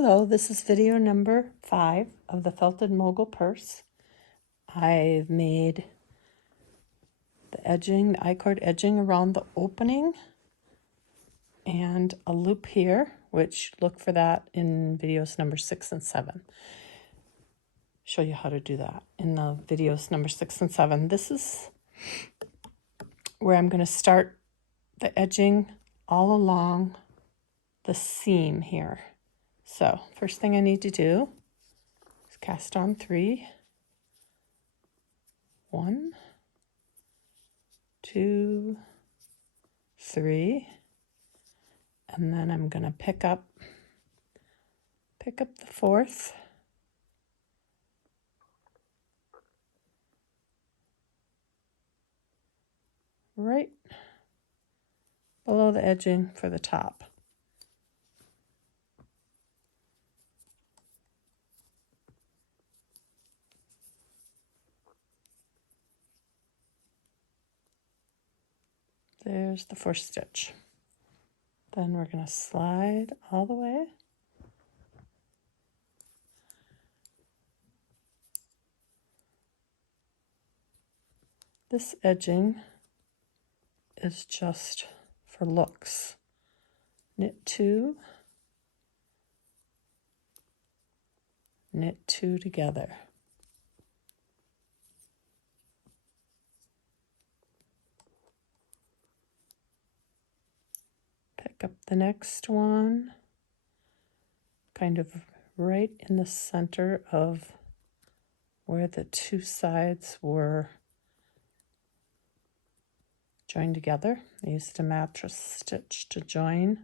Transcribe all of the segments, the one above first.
Hello, this is video number 5 of the felted Mogul purse. I've made the edging, the I-cord edging around the opening and a loop here, which look for that in videos number 6 and 7. Show you how to do that in the videos number 6 and 7. This is where I'm going to start the edging all along the seam here. So first thing I need to do is cast on 3. 1, 2, 3, and then I'm going to pick up the 4th, right below the edging for the top. There's the first stitch. Then we're going to slide all the way. This edging is just for looks. Knit 2, knit 2 together. Pick up the next one, kind of right in the center of where the two sides were joined together. I used a mattress stitch to join.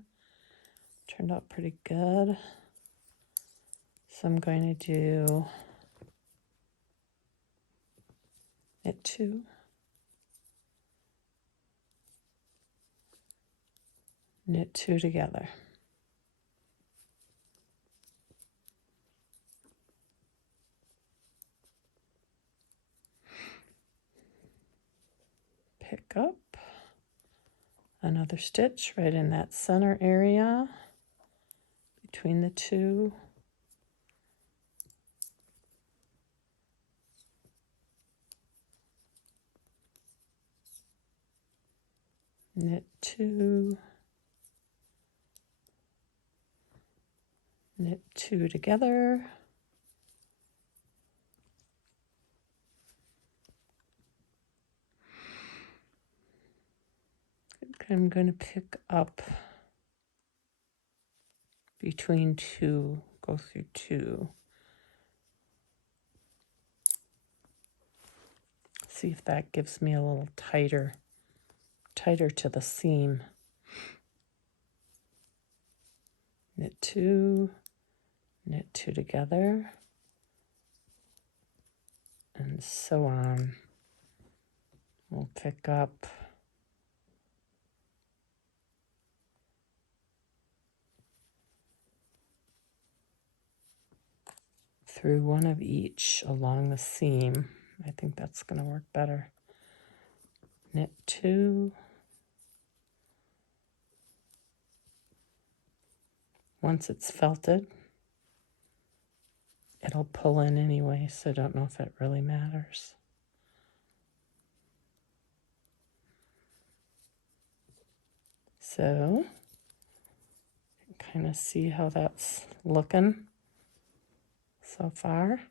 Turned out pretty good. So I'm going to do knit 2, knit 2 together. Pick up another stitch right in that center area between the two. Knit 2, knit 2 together. I'm going to pick up between 2, go through 2. See if that gives me a little tighter to the seam. Knit 2, knit 2 together, and so on. We'll pick up through one of each along the seam. I think that's going to work better. Knit 2, once it's felted, it'll pull in anyway, so I don't know if it really matters. So, you can kind of see how that's looking so far.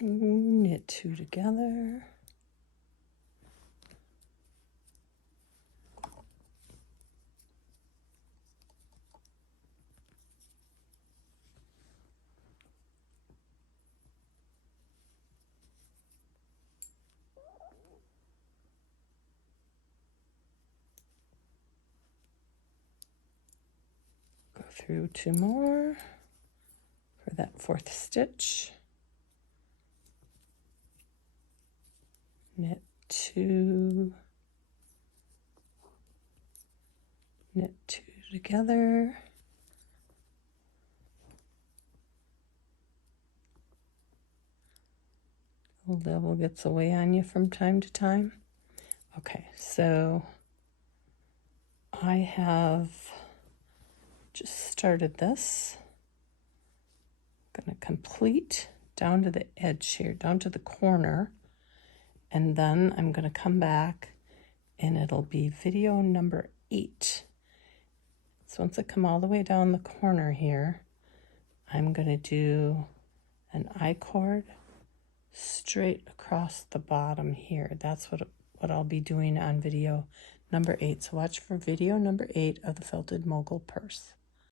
Knit 2 together. Go through 2 more for that 4th stitch. knit 2, knit 2 together, the level gets away on you from time to time. Okay, so I have just started this. I'm going to complete down to the edge here, down to the corner, and then I'm going to come back and it'll be video number 8. So once I come all the way down the corner here, I'm going to do an I-cord straight across the bottom here. That's what I'll be doing on video number 8. So watch for video number 8 of the Felted Mogul Purse.